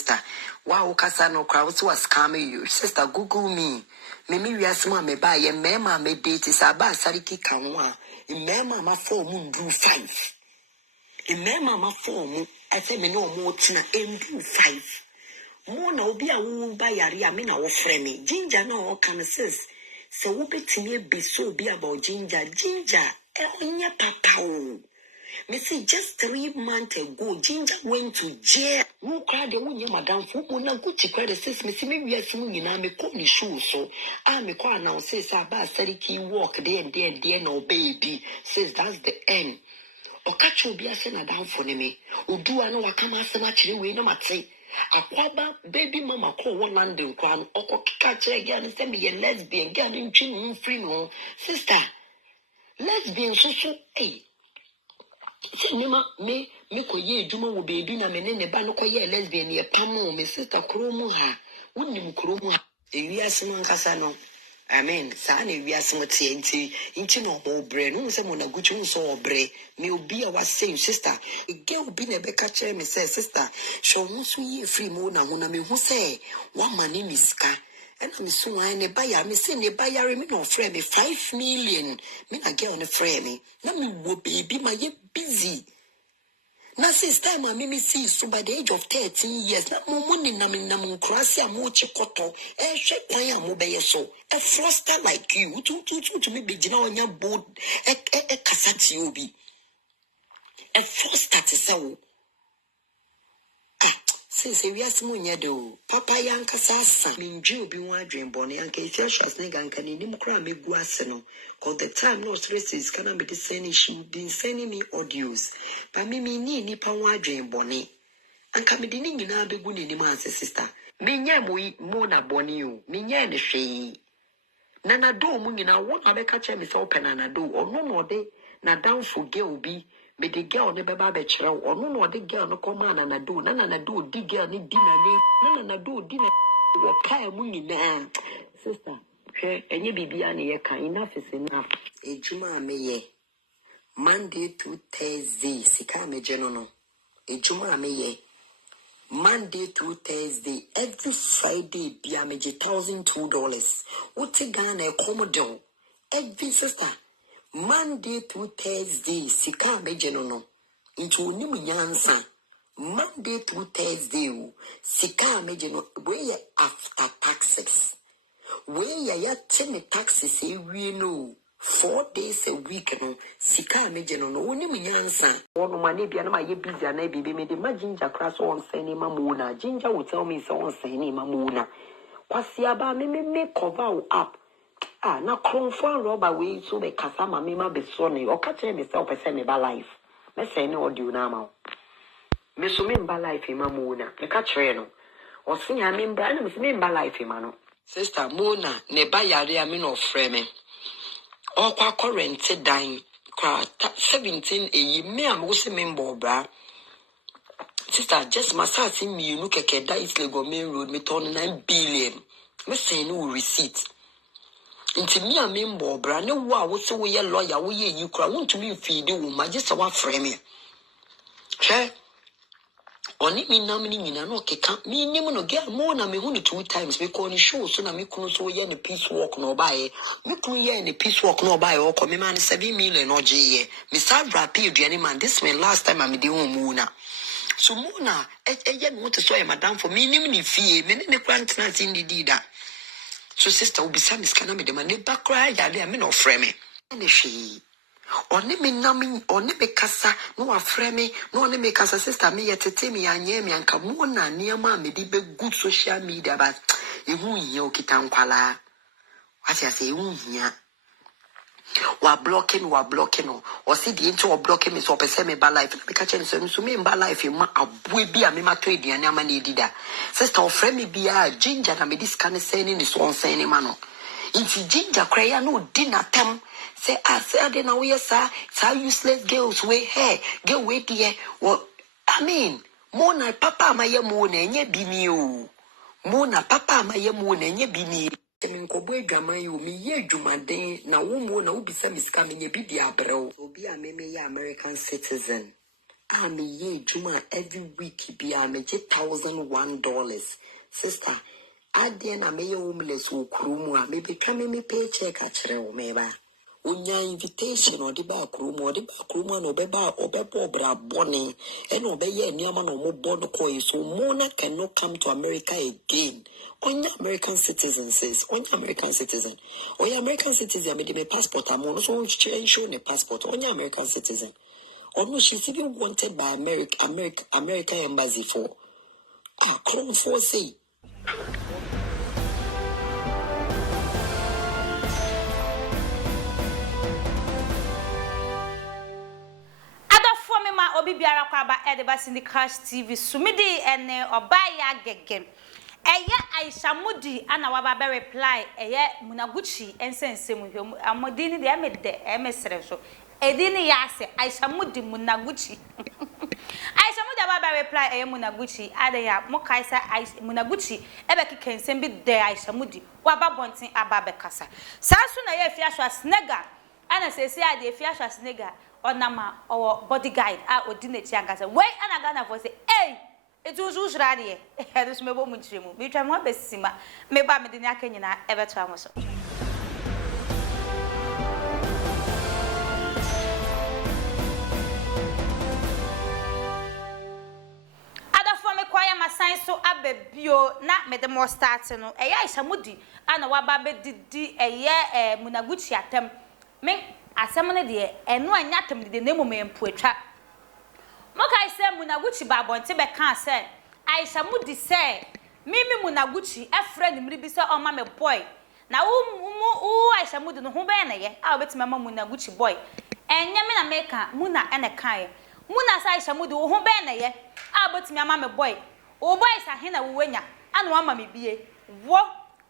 sister. Wow, Casano crowds was scamming you. Sister, Google me. Mimi, we are small, me buy a mema, me date is a bar, Sariki Kanwa. In mema, my 4 moon do 5. In mema, my 4 moon, I say me no more tina, and do 5. More no be a woman by a mina or frame. Ginger no can assist. So, what be so be about ginger, in your papa. Me see, just 3 months ago, Ginger went to jail. Who cried the one, madam, for one Gucci credit says, Missy, maybe I see me, I'm a common shoe, so I'm a car now, says, I buy Sadiki walk there and there, no baby, says that's the end. Or catch you be a sender down for me. Or do I know I come as much anyway, no matter. A quabba baby mama call one London crown, or catch again and send me a lesbian, getting chin free no. Sister, lesbian, so, hey. Say me ko ye djuma wo baby na me ne ba no ko ye lesbian ye pamo me sister kromu ha wonnim kromu ha ewi asem nkasa no amen sa na ewi asem tie nti no ho bre no se mo na guchu nso obre me obi a wa say sister ge obi na be ka kire me say sister sho ho so ye free mo na ho na me hu say wa mane ni sika. And I'm so I never me say never me no frame me 5 million. Me na get on the frame me. Na me wo baby my ye busy. Na since time I me see so by the age of 13 years. Na mo money na me krasi a mo chikoto. She kwan a mo be so. A froster like you to me be jina onya board kasati obi. A froster te say since we are small, do Papa Yanka Sassa, mean Jew be one dream bonny, and Cassius Negan can in him cry me guaseno. Cause the time no stresses cannot be the same. She been sending me audios. But me need one dream bonny. And come in in be good in the sister. Minya mona bonny you, Minya the she. Nana do mungina won't have a catch me open and a do or no more day. Na down for girl be. Me the girl never babechra or no the girl no come on and I do nana na do dig girl ni dinner nana na do dinner wo kai muni na sister hwe enye bibia na ye kan enough is enough ejuma me ye Monday to Thursday sika me jeno no ejuma me ye Monday to Thursday every Friday bia me $1,002 what Ghana e komodo every sister Monday to Thursday, sika mejeno no. Into onimu nyansa. Monday to Thursday, sika mejeno. Where after taxes. Where ya 10 taxes we know. 4 days a week no. Sika mejeno no. Onimu nyansa. Ono manebia na ma ye busy na bibi me de ma ginger crash on send ma muna. Ginger will tell me so on send ma muna. Kwasi aba me cover up. Na confirm rubber way so be kasa mama ma be so ne o ka che me say person me ba life me say ne audio na ma me so me ba life ma muna me ka chere no o se ya me mbra na me se me ba life ma no sister mona ne ba yare a me no frɛ me o kwa current dan kwa 17 eyi me am wo se me mbo bra sister just masasi mi nu keke da is Lagos main road me turn 9 billion me say no receipt. Inti me a member bra ne wo a wo se wo ye lawyer wo ye yikura won't me feed wo ma just wa frame me hwe oni mi nam ni nyina no keka me nim no girl mo na me hu ni 2 times me call ni show so na me kunu so ye ni peace walk no bae me kunu ye ni peace walk no bae o ko me man 7 million no je ye me sa rapid aduane man this my last time am dey hu na so mo na ye me want to so ye madam for me nim ni fie me ne kwantena tin di da. So sister will be some scanner me the money back cry ya me no frame me. And she or me nami or me kasa no a frame me no me kasa sister me yet me anye me anka mo na niama me di be good social media but ehu nya okita nkwala. What you say ehu nya wa blocking or see the into or blocking me so person me ba life me catch so me ba life ma aboe bi a me ma to aduane ama na edida sister of friend me bia ginger na me this can say ni so on say ni ma no inti ginger cry ya no di na tem say say dey na we sa useless girls we hair girl we there what I mean mo na papa ma ye mo na enye bi ni o mo na papa ma ye mo na enye bi ni Minkobo adwama yi o me ye adwumaden na wo mo na wo bisa misika me nye bibia abrɛw obi a me ye American citizen me ye juma every week be I make $1,001. Sister, I na me homeless wo krumu me be coming me paycheck a chere me ba. Unya invitation or the ba krumu no beba bra bonny and obey near man or more born coin so Mona cannot come to America again. On your American citizen says, on your American citizen. Or your American citizen made me passport. I'm also showing a passport on your American citizen. Or no, she's even wanted by American embassy for. Clone for say. Obi biara kwa ba edeba sindi Crash TV sumidi ene obaya gege eye Aisha Mudi ana waba be reply eye Munaguchi ensense mu hwem amodini de emede emesere so edini yase Aisha Mudi Munaguchi Aisha Mudi waba reply eye Munaguchi ade ya mokaisa Munaguchi ebe kikensem bi de Aisha Mudi waba bontin aba be kasa sasu na ye fiaswa snega ana sesi ade fiaswa snega onama or bodyguard odineti angasa we anagana for say hey etuzu shrade e do smebo munchiremu me twa mo besima me ba me de nya kanyina ebeto amoso adafo me kwaya masan so ababio na me de mo start no eya Aisha Mudi ana waba bedidi eye Munaguchi atem me asemne de eno anya tem de nemu mempuatwa mokai se Munaguchi babonte be kan se Aisha Mudi se mimi Munaguchi efre ni mribi se o ma me boy na u Aisha Mudi no ho be na ye a obetima ma Munaguchi boy enye me na meka muna ene kan muna sa Aisha Mudi wo ho be na ye a obetima ma me boy o boy sa he na wo wanya ana wa ma me bie wo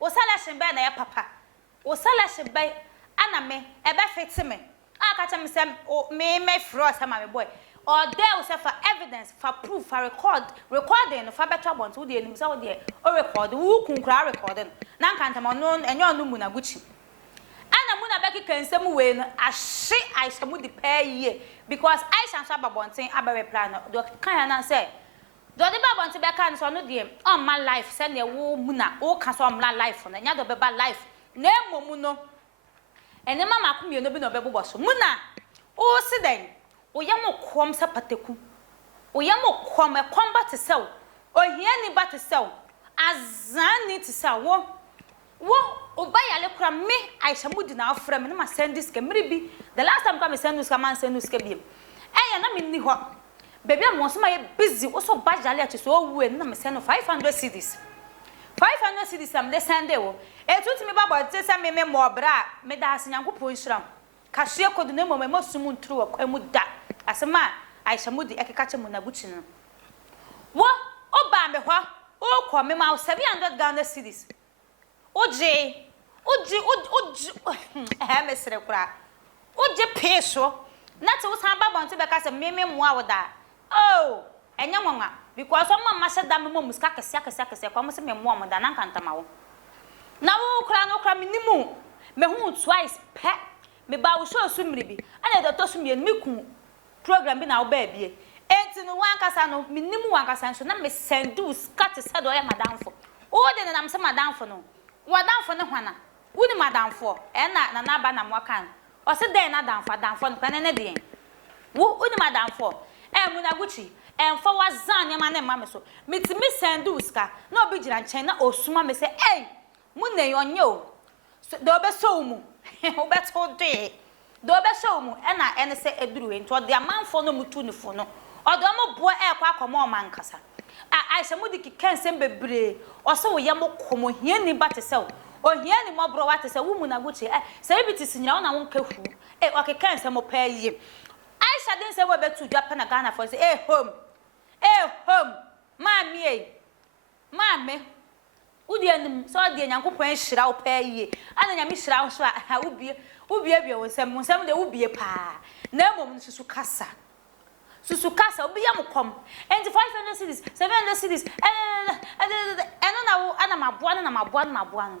sala shembe na ye papa wo sala shembe ana me ebe fiti me aka tell me say me fraud say my boy or there say for evidence for proof for recording for better want wo dey nim say wo dey o record wo kunkura recording na nkanta mo no enyo no Munaguchi ana muna beki kensem we no ahye Aisha Mudi pay because Aisha so babonten abawe plan do kan na say do the babonten be kan so no dey on my life say na wo muna o ka so on my life na nya do be ba life na emomu no ene mama akumie no bi no bebo so muna o siden o yam kwom sapateku o yam kwom e kwomba te sew o hia ni ba te sew azani te sew wo obayale kura me Aisha Mudi na afra me na send this kemri bi the last time come send this man send this kebiem eya na me ni ho baby am so ma ye busy wo so bajale ati so owu e na me send 500 cedis 500 cedis am de send e wo etuti me baba te se me mo bra me da asenyankopon hyiram kahye kodu na mo me mosum ntru akwam da asema Aisha Mudi ekeka che Munaguchi no wo oba me ho o ko me ma 700 Ghana cedis oje mesre kura oje peso na te wo san baba nte be ka se me mo awoda oh enya nwanwa because o ma se da me mo muska kese kwa mo se me mo amoda na nkantama wo na wo kura minimu me hu twice pe me ba wo show sumribi ana da to sumie me ku program bi na wo ba bie enti no wan kasa no minimu wan kasa so na me sendu skat se do ya madamfo o de na me se madamfo no wadamfo ne hwana wuni madamfo na na ba na mo kan o se den na damfo no kan ne de wo wuni madamfo Munaguchi enfo wazan ya ma ne ma me so mitimi sendu ska na obi gira nchen na osuma me se muna yonye o do be so mu o be to de do be so mu na ene se eduru enti o de amanfo no mutu ne fo no o do mo bo kwa akomo o mankasa Aisha Mudi ki kensem bebre o se wo yem komo hia ni ba te se o hia ni mo bro wa te se wo Munaguchi se bibiti sinyira wo na wo nka hu o ke kensem o pa yi Aisha den se wo be tu Japan na Ghana for say home mami udi anim so de nyankopon hira wo pa yi ana nyame hira wo so ubie bia wo nsem de ubie pa na mom susu kasa obi yam kom and 500 cedis 700 cedis eno na wo ana maboa no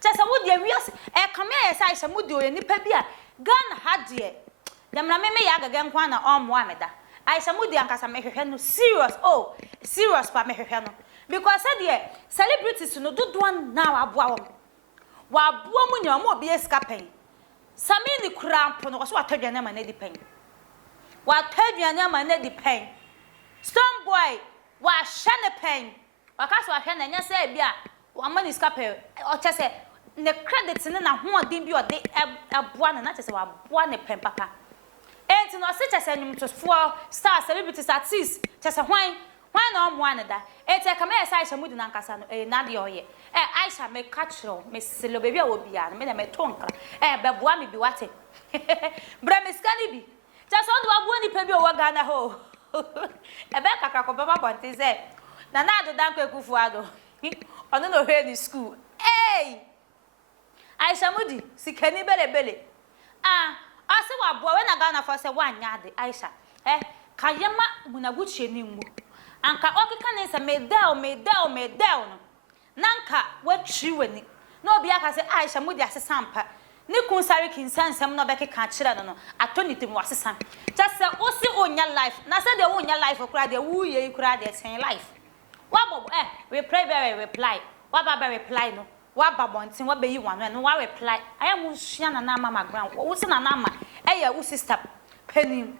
chese wo de wiase kame ya Aisha Mudi o nipa bia Ghana ha de demra meme ya gaga nkwa na omo ameda Aisha mudi ankasa mehwehwe no serious oh serious pa mehwehwe no because said the celebrities no do one now aboa wa aboa mu nya mo obi escapen sami ni krampo no so atadwane ma na di pen wa atadwane ma na di pen Stone boy wa hye pen wa ka so hye na nya se bia wa ma ni scapen o che se ne credit ne na ho odin bi ode aboa na che se wa aboa ne pen papa enti no se che se nyum to for star celebrities artists che se hwan na omo aneda enti ka me Aisha mudi na nkasa no na de oye Aisha me catchro me selo baby a obia me na me tonkra be boa me bi wate bra me skani bi che so do aboa ni pa bi o wa Ghana ho ebe kakra ko baba bonte se na ado dan ko ekufu ado ono no hwe ni school Aisha mudi sikani bele ase wa boa we na Ghana for se wanya ade Aisha kayema munaguchi enimu anka okika ne se medel no nanka watwi wani na obi aka se Aisha mudi asesampa ne kun sare kinsansam no bekeka kire no atonitim wasesam just say osi onya life na say de onya life okura de wuye ikura de sen life wa bobo we pray very reply wa baba reply no wa babontin wa beyi wanu no wa reply ayamu hia na mama ground wo se na nama eya wo sister penim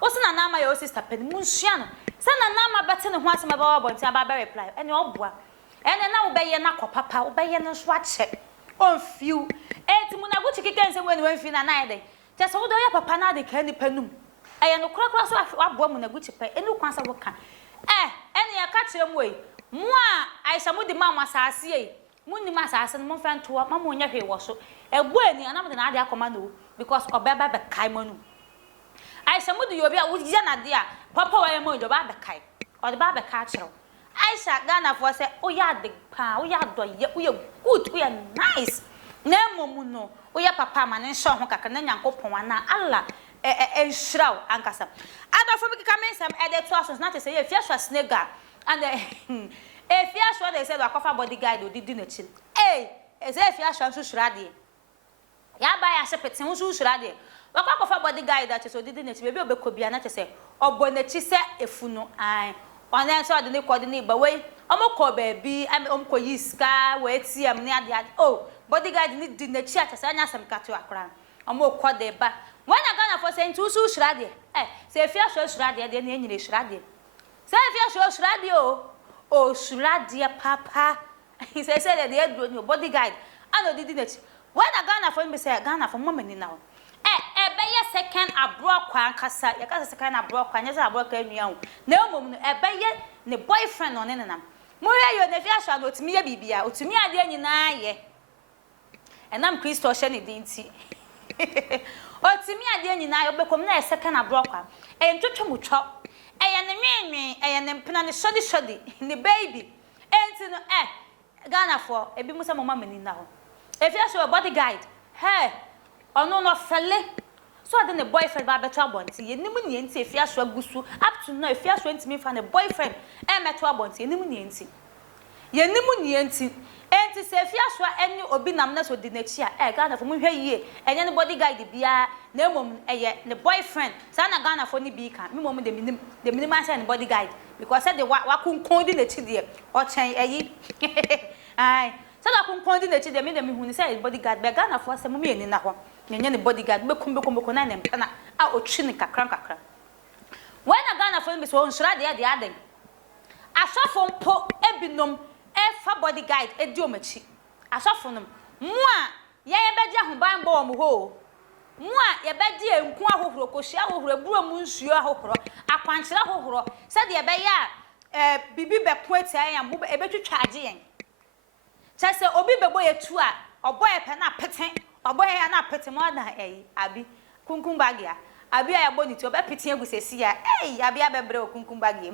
wo se na nama ya wo sister penim mu hia no se na nama bete ne ho asema ba wa bontin baba reply ene oboa ene na wo beye na kopapa wo beye no so ache on few enti munaguchi kikense weni wenfi na naide just wo do ya papa na de kan ni panum eye no kura so aboa munaguchi pa enu kwansa wo ka ene ya ka kire mu ei mu a Aisha mudi mama saase ei muni ma saase no mfa ntoa mama onya hwe wo so egbu ani anam de na ade akoma no because obeba be kai manu Aisha mudi yobi a wo gya na de a papa wa ye mo do ba be kai o de ba be ka kire Aisha Ghana for say o ya de pa o ya do ye o ya good o ya nice na momu no o ya papa ma ne nso ho kaka na nyankopon ana Allah enshraw ankasa adofo bi kika mensam de to asos na te say e fiaswa snega and e fiaswa they say do akofa bodyguard odidi na chi e say fiaswa nso shurade ya ba ya sepete nso shurade akofa bodyguard that so odidi na chi bebi obekobia na te say obo na chi se efu no an onen so de ne kodi ne ba we omko baabi omko yiska we tiam ne ade bodyguard ni di na chi atasa anya sam kato akra omko de ba when Ghana for saying to su shrade say fia so shrade de na enyire shrade say fia so shrade o shrade papa he say that the head your bodyguard and did it when Ghana for me say Ghana for mama ni now be ye second abro kwa kasa ye kasa second abro kwa nyeza abro ka nua ho na omom no be ye ne boyfriend on ne nam mo ye yo ne fia so no otimi ye bibia otimi ade anyina ye enam Kristo hye ne dinti otimi ade nyina obekom na second abrokwa ntwetwe mutwo ne nwenwen ne mpena ne shodi ne baby enti no Ghana for ebi musa mama mani na ho efia so bodyguard ono no fele so ade ne boyfriend ba beto abonti ye nimu ne enti efia so agusu up to now efia so enti mi fa ne boyfriend meto abonti ye nimu ne enti ye nimu ne enti enti se fia so eni obi nam na so di na chi Ghana for mu hwe yie enye ne bodyguard bia na emom eye ne boyfriend sa na Ghana for ni bi ka me mom de minim asa ne bodyguard because said the wa kunkon di na chi de o chen eyi ai sa da kunkon di na chi de me hu ni say bodyguard be Ghana for se mom ye ni na ho enye ne bodyguard be kumbe na ne mpana a otwi ni kakra when na Ghana for me so nsura de aden asofo mpo ebinom fa bodyguard ediomachi asofo nom mu a ye beje ahoban bo wo ho mu a ye beje enku ahohoro kohia ahohoro buru mu nsuo ahohoro akwankyere ahohoro se de be ya bibi be poetia yan bo ebetwitwa age yen chese obi bebo yetu a oboye pe na peten oboye ya na peten mo da abi kunkun bagia abi ya bo ni ti obepeten agusesi ya abi abebre okunkun bagia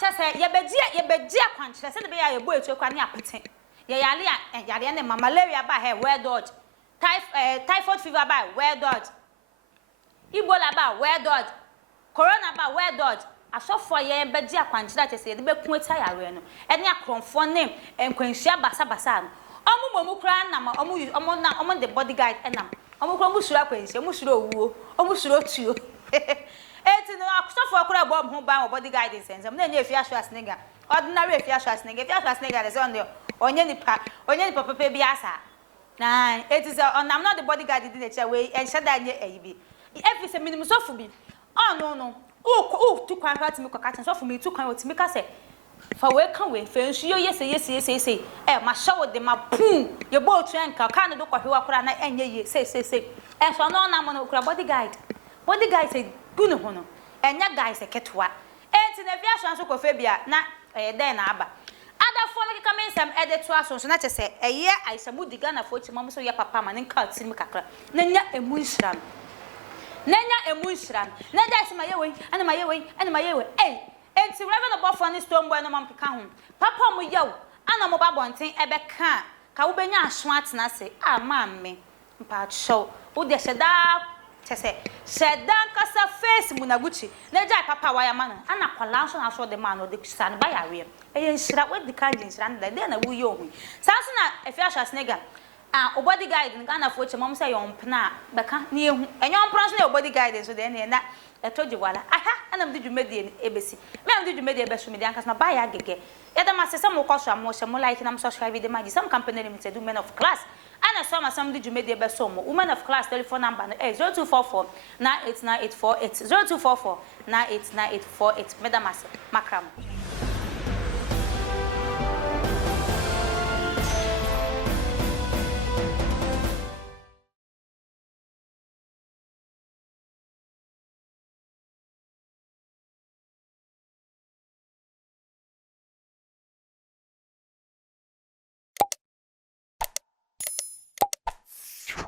chese ye beji akwankyere se de be ya ye bo etu kwa ne apeten ye yale ne malaria ba he well dodge typhoid fever ba well dodge Ebola ba well dodge corona ba well dodge asofo ye beji akwankyere chese de be kun eta yare no ene akronfo ne enkwanhia basa no omumomu kra na omu the bodyguard enam omu kra mu suro akwanhia mu suro owuo omu suro tuo Eti no akusofo akura bob ho ban body guidance ensem na enye fia shwas nigga ordinary fia shwas nigga dey say onye nipa pepe bi asa na eti say onam not the bodyguard dey che we enhye da nye eyibi efi se minimum sofu bi oh no tu kwan ka timi kokata sofu mi tu kwan otimi ka se fa we kan we fe nsu yo yes ma shawo de ma pum ye bo otu enka ka no do kwahwe akura na enye ye say enso no na mo no kura bodyguard say gunu hono enya guys eketwa enti na bia so anso kofe bia na den na aba adafo me keka mensam ede to aso so na chese eye aisamu diga na fo chima so ye papa ma ne nka tim kakra na nya emu nhran na da isema ye we ana ma ye we enti reverend obofo ni stone boy no mam keka ho papa mo yaw ana mo babonten ebe ka wo benya aso atena se amamme mpa show wo de sheda chese shedan kasa face munaguchi na jai papa wa ya mana ana kwala so na so de man no de kusan ba ya we nhira we de kanji nhira na de na wo ye ohun sanso na efia shasnega obody guide nga na fo che mom say yon pna beka na ehu enyon pran so na obody guide so de na etoji wala aha ana mdi dwumedie ebesi me mdi dwumedie be so me de ankas na ba ya gege ya da masese mo kwaso am so mo like na mo subscribe de magi some company limited women of class ana so ma some di dwumedie be so mo women of class telephone number no 0244 98984 0244 98984 madam makram